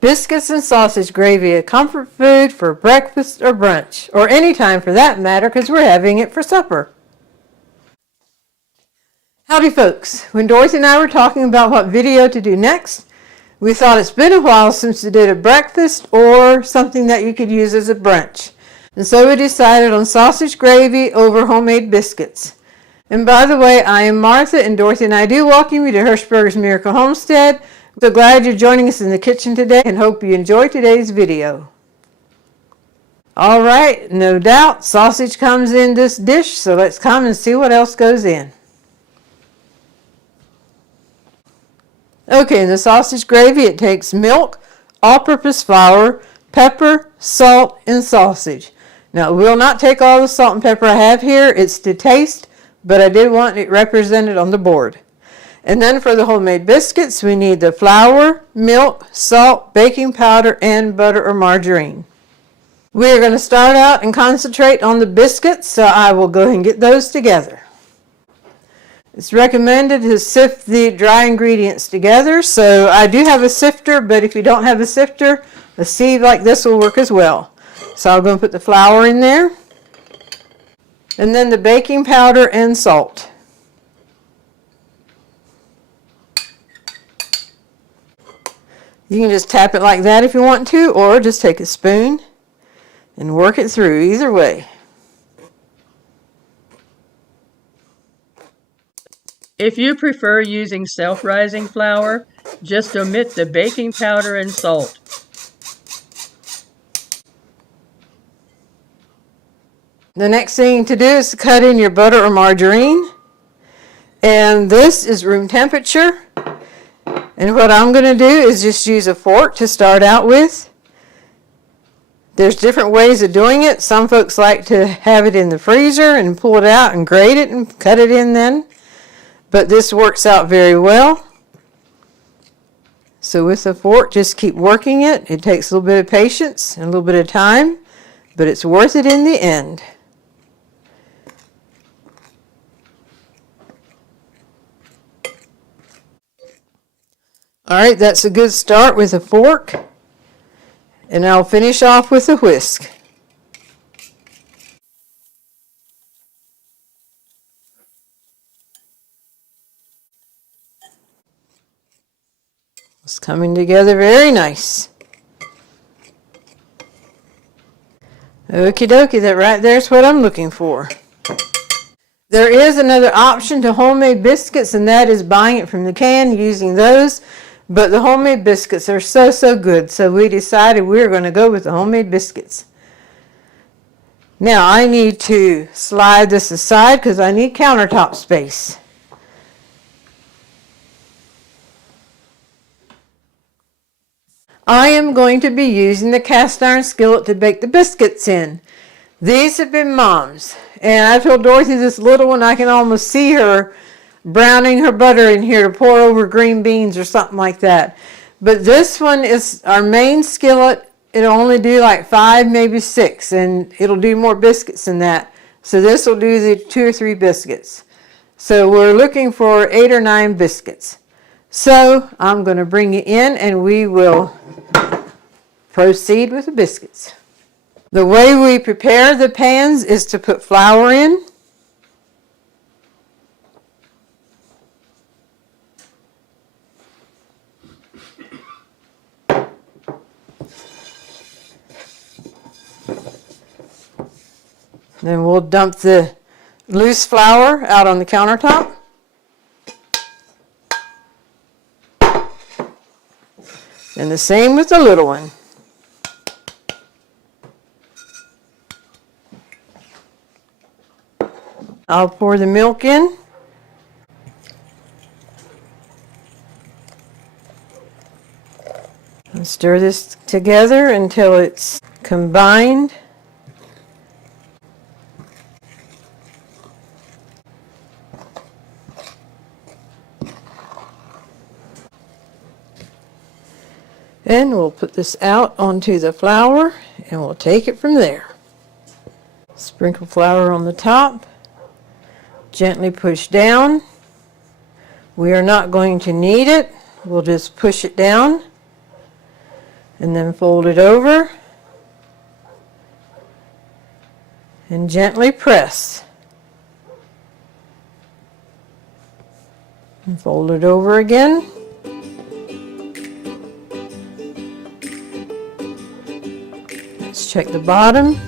Biscuits and sausage gravy, a comfort food for breakfast or brunch, or any time for that matter, because we're having it for supper. Howdy folks, when Dorothy and I were talking about what video to do next, we thought it's been a while since we did a breakfast or something that you could use as a brunch. And so we decided on sausage gravy over homemade biscuits. And by the way, I am Martha, and Dorothy and I do welcome you to Hirschberger's Miracle Homestead. So glad you're joining us in the kitchen today and hope you enjoy today's video. All right, no doubt sausage comes in this dish, so let's come and see what else goes in. Okay, in the sausage gravy it takes milk, all-purpose flour, pepper, salt, and sausage. Now it will not take all the salt and pepper I have here, it's to taste, but I did want it represented on the board. And then for the homemade biscuits, we need the flour, milk, salt, baking powder, and butter or margarine. We are going to start out and concentrate on the biscuits, so I will go ahead and get those together. It's recommended to sift the dry ingredients together, so I do have a sifter, but if you don't have a sifter, a sieve like this will work as well. So I'm going to put the flour in there, and then the baking powder and salt. You can just tap it like that if you want to, or just take a spoon and work it through, either way. If you prefer using self-rising flour, just omit the baking powder and salt. The next thing to do is to cut in your butter or margarine. And this is room temperature. And what I'm going to do is just use a fork to start out with. There's different ways of doing it. Some folks like to have it in the freezer and pull it out and grate it and cut it in then. But this works out very well. So with a fork, just keep working it. It takes a little bit of patience and a little bit of time, but it's worth it in the end. All right, that's a good start with a fork. And I'll finish off with a whisk. It's coming together very nice. Okie dokie, that right there's what I'm looking for. There is another option to homemade biscuits, and that is buying it from the can, using those. But the homemade biscuits are so good, so we decided we were going to go with the homemade biscuits. Now I need to slide this aside because I need countertop space. I am going to be using the cast iron skillet to bake the biscuits in. These have been Mom's, and I told Dorothy this little one, I can almost see her browning her butter in here to pour over green beans or something like that. But this one is our main skillet. It'll only do like 5, maybe 6, and it'll do more biscuits than that. So this will do the 2 or 3 biscuits. So we're looking for 8 or 9 biscuits. So I'm going to bring it in and we will proceed with the biscuits. The way we prepare the pans is to put flour in. Then we'll dump the loose flour out on the countertop. And the same with the little one. I'll pour the milk in. And stir this together until it's combined. And we'll put this out onto the flour and we'll take it from there. Sprinkle flour on the top, gently push down. We are not going to knead it, we'll just push it down. And then fold it over and gently press. And fold it over again. Let's check the bottom.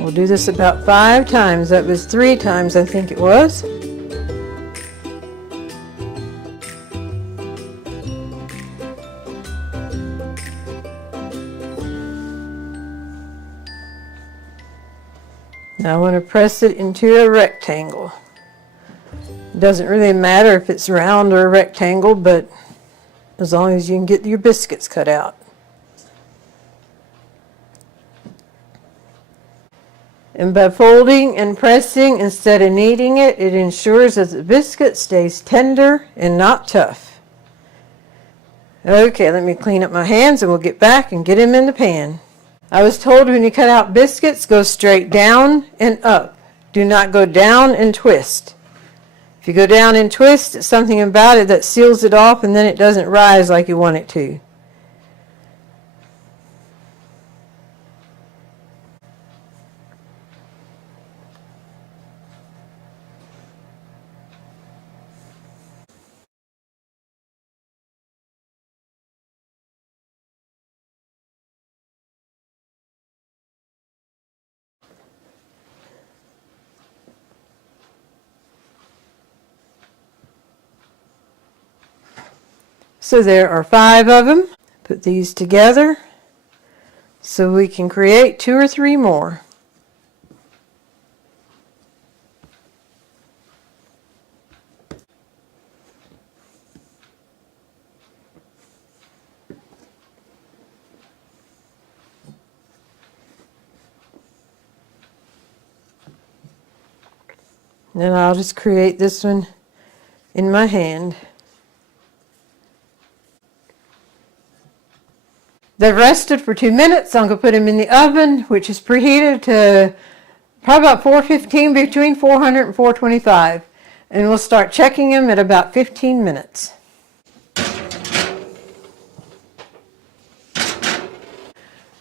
We'll do this about 5 times. That was 3 times, I think it was. Now I want to press it into a rectangle. It doesn't really matter if it's round or a rectangle, but as long as you can get your biscuits cut out. And by folding and pressing instead of kneading it, it ensures that the biscuit stays tender and not tough. Okay, let me clean up my hands and we'll get back and get them in the pan. I was told when you cut out biscuits, go straight down and up. Do not go down and twist. If you go down and twist, it's something about it that seals it off and then it doesn't rise like you want it to. So there are 5 of them. Put these together so we can create 2 or 3 more. Then I'll just create this one in my hand. They've rested for 2 minutes. I'm going to put them in the oven, which is preheated to probably about 415, between 400 and 425. And we'll start checking them at about 15 minutes.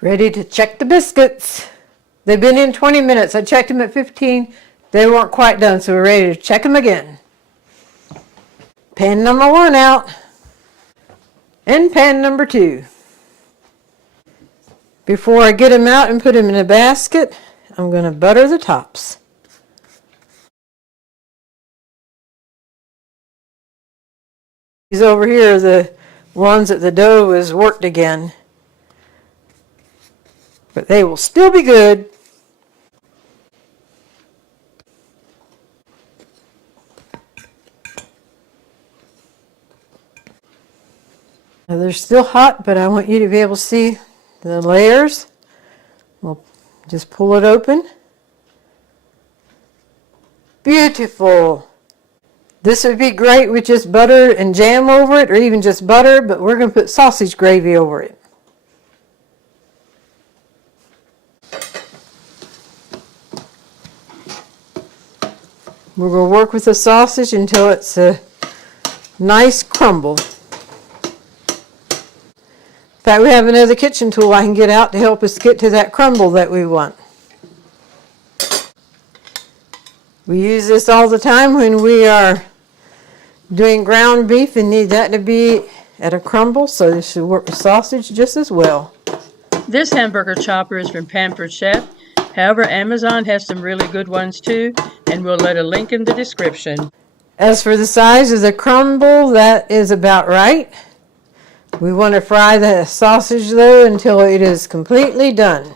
Ready to check the biscuits. They've been in 20 minutes. I checked them at 15. They weren't quite done, so we're ready to check them again. Pan number 1 out. And pan number 2. Before I get them out and put them in a basket, I'm going to butter the tops. These over here are the ones that the dough is worked again. But they will still be good. Now they're still hot, but I want you to be able to see the layers. We'll just pull it open. Beautiful. This would be great with just butter and jam over it, or even just butter, but we're going to put sausage gravy over it. We're going to work with the sausage until it's a nice crumble. In fact, we have another kitchen tool I can get out to help us get to that crumble that we want. We use this all the time when we are doing ground beef and need that to be at a crumble, so this should work with sausage just as well. This hamburger chopper is from Pampered Chef. However, Amazon has some really good ones too, and we'll let a link in the description. As for the size of the crumble, that is about right. We want to fry the sausage though until it is completely done.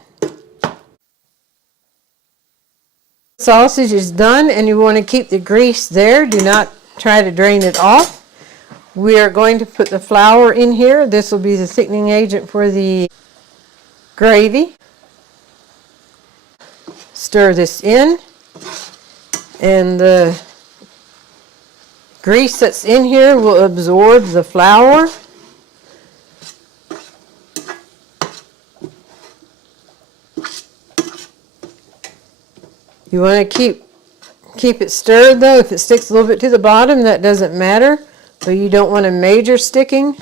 Sausage is done and you want to keep the grease there. Do not try to drain it off. We are going to put the flour in here. This will be the thickening agent for the gravy. Stir this in, and the grease that's in here will absorb the flour. You want to keep it stirred though. If it sticks a little bit to the bottom, that doesn't matter, but you don't want a major sticking.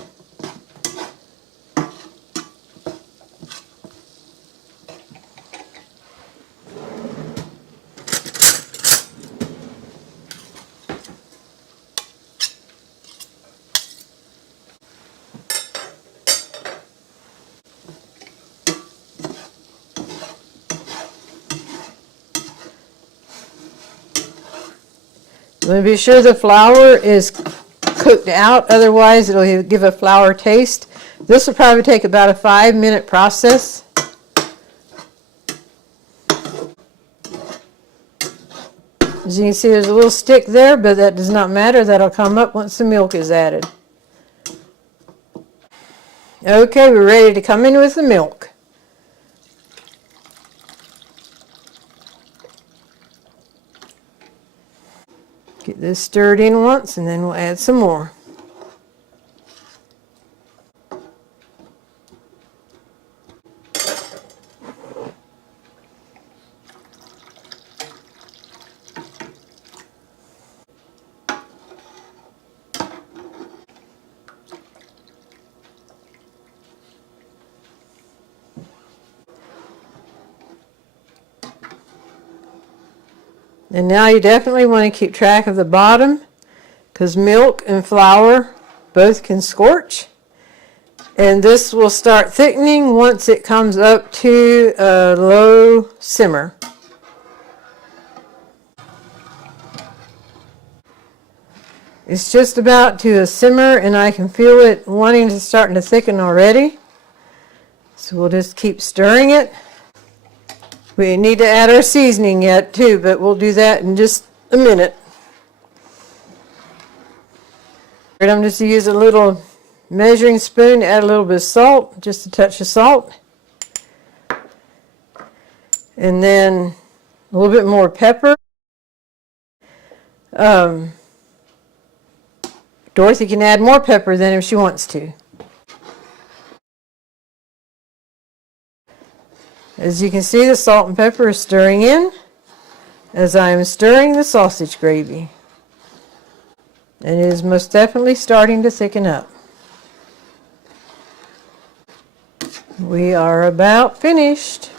Want to be sure the flour is cooked out, otherwise it'll give a flour taste. This will probably take about a 5-minute process. As you can see, there's a little stick there, but that does not matter. That'll come up once the milk is added. Okay, we're ready to come in with the milk. Get this stirred in once, and then we'll add some more. And now you definitely want to keep track of the bottom, because milk and flour both can scorch. And this will start thickening once it comes up to a low simmer. It's just about to a simmer, and I can feel it starting to thicken already. So we'll just keep stirring it. We need to add our seasoning yet too, but we'll do that in just a minute. I'm just going to use a little measuring spoon to add a little bit of salt, just a touch of salt. And then a little bit more pepper. Dorothy can add more pepper than if she wants to. As you can see, the salt and pepper is stirring in as I am stirring the sausage gravy. And it is most definitely starting to thicken up. We are about finished.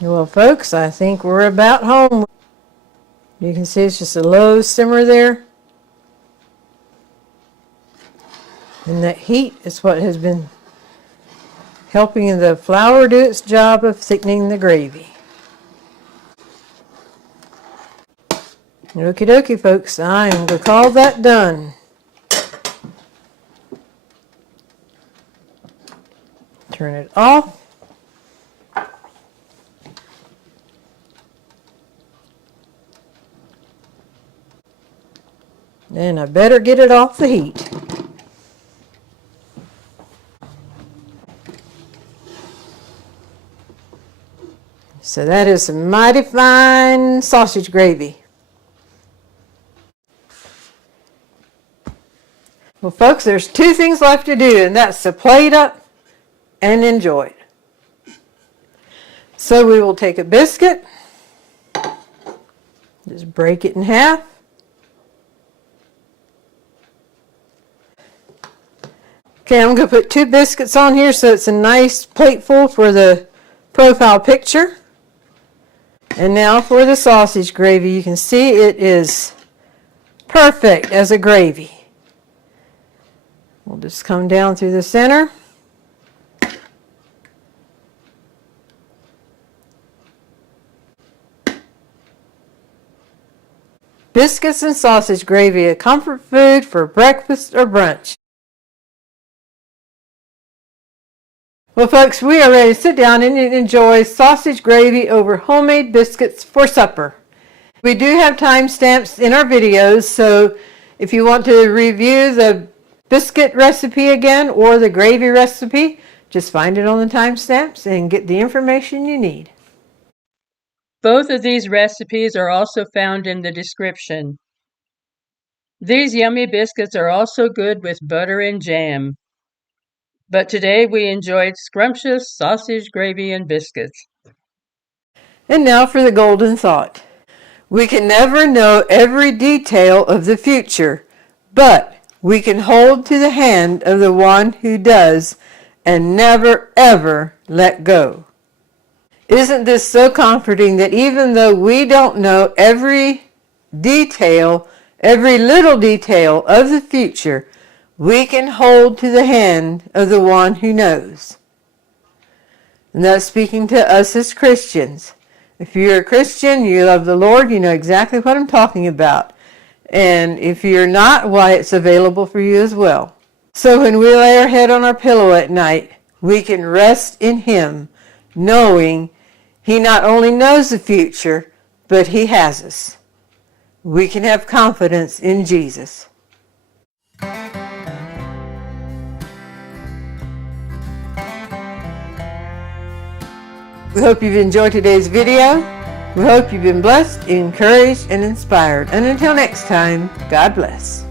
Well, folks, I think we're about home. You can see it's just a low simmer there. And that heat is what has been helping the flour do its job of thickening the gravy. Okie dokie, folks, I am going to call that done. Turn it off. And I better get it off the heat. So that is some mighty fine sausage gravy. Well, folks, there's 2 things left to do, and that's to plate up and enjoy it. So we will take a biscuit, just break it in half. Okay, I'm going to put 2 biscuits on here so it's a nice plateful for the profile picture. And now for the sausage gravy. You can see it is perfect as a gravy. We'll just come down through the center. Biscuits and sausage gravy, a comfort food for breakfast or brunch. Well, folks, we are ready to sit down and enjoy sausage gravy over homemade biscuits for supper. We do have timestamps in our videos, so if you want to review the biscuit recipe again or the gravy recipe, just find it on the timestamps and get the information you need. Both of these recipes are also found in the description. These yummy biscuits are also good with butter and jam. But today we enjoyed scrumptious sausage gravy and biscuits. And now for the golden thought. We can never know every detail of the future, but we can hold to the hand of the one who does and never ever let go. Isn't this so comforting that even though we don't know every detail, every little detail of the future, we can hold to the hand of the one who knows? And that's speaking to us as Christians. If you're a Christian, you love the Lord, you know exactly what I'm talking about. And if you're not, why, it's available for you as well. So when we lay our head on our pillow at night, we can rest in Him, knowing He not only knows the future, but He has us. We can have confidence in Jesus. We hope you've enjoyed today's video. We hope you've been blessed, encouraged, and inspired. And until next time, God bless.